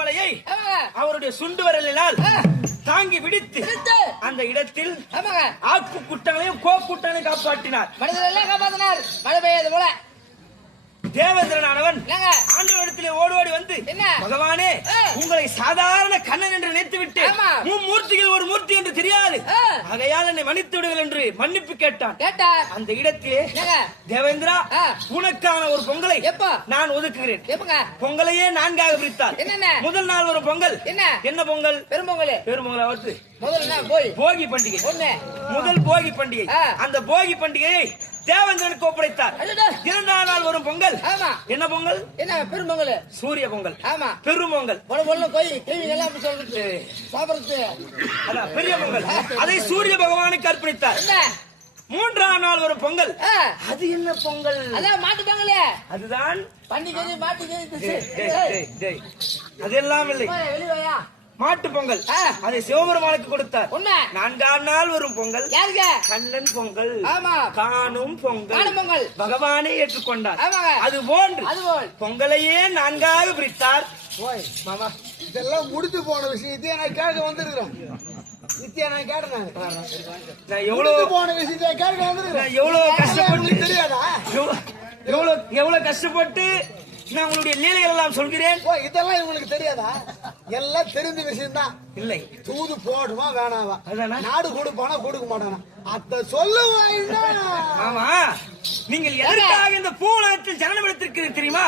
மலையை அவருடைய சுண்டு வரலினால் தாங்கி விடுத்து அந்த இடத்தில் ஆக்கு குட்டங்களையும் கோக்கூட்டங்களையும் காப்பாற்றினார். மனிதர்கள் எல்லாம் காப்பாற்றினார். மழை பெய்யாது போல தேவேந்திரனானவன் ஆண்டவனிடத்திலே ஓடி வந்து, பகவானே, உங்களை சாதாரண கண்ணன் என்று நினைத்து விட்டு மூர்த்திகள் ஒரு மூர்த்தி என்று தெரியாது, ஆகையால் என்னை மன்னித்து விடுங்கள் என்று மன்னிப்பு கேட்டான். அந்த இடத்திலே தேவேந்திரா, உனக்கான ஒரு பொங்கலை நான் ஒதுக்குகிறேன். பொங்கலையே நான்காக பிரித்தார். முதல் நாள் ஒரு பொங்கல். என்ன பொங்கல்? பெரும்பொங்கல். பெரும்பொங்கலாவது போகி பண்டிகை. முதல் போகி பண்டிகை. அந்த போகி பண்டிகையை தேவேந்திரனுக்கு ஒப்படைத்தார். இரண்டாம் நாள் வரும் பொங்கல். என்ன பொங்கல்? என்ன? பெரும்பொங்கல். சூரிய பொங்கல். பெரும்பொங்கல். பெரிய பொங்கல். அதை சூரிய பகவானுக்கு அர்ப்பணித்தார். மூன்றாம் நாள் வரும் பொங்கல். அது என்ன பொங்கல்? மாட்டு பொங்கல். அதுதான் பண்டிகை. அதெல்லாம் இல்லை, மாட்டு பொங்கல். அதை சிவபெருமானுக்கு கொடுத்தார். நான்காம் நாள் வரும் பொங்கல் கண்ணன் பொங்கல், காணும் பொங்கல். பகவானே ஏற்றுக்கொண்டார். அது போன்று பொங்கலையே நான்காக பிரித்தார். மாமா, இதெல்லாம் முடித்து போன விஷயத்தையே நான் கேட்க வந்திருக்கிறேன். நித்தியா நான் கேட்டேன். எவ்வளவு போன விஷயத்தை கேட்க வந்திருக்கிறேன். எவ்வளவு கஷ்டப்பட்டு தெரியாதா? எவ்வளவு கஷ்டப்பட்டு நான் உங்களுடைய லீலைகள் எல்லாம் சொல்கிறேன். இதெல்லாம் உங்களுக்கு தெரியாதா? எல்லாம் தெரிந்த விஷயம் தான். இல்லை, தூது போடுமா வேணாவா, நாடு கொடுப்பானா கொடுக்க மாட்டானா, அத சொல்லுவாங்க. ஆமா, நீங்கள் எதற்காக இந்த பூலகத்தில் ஜனனம் எடுத்திருக்கிறீர்கள் தெரியுமா?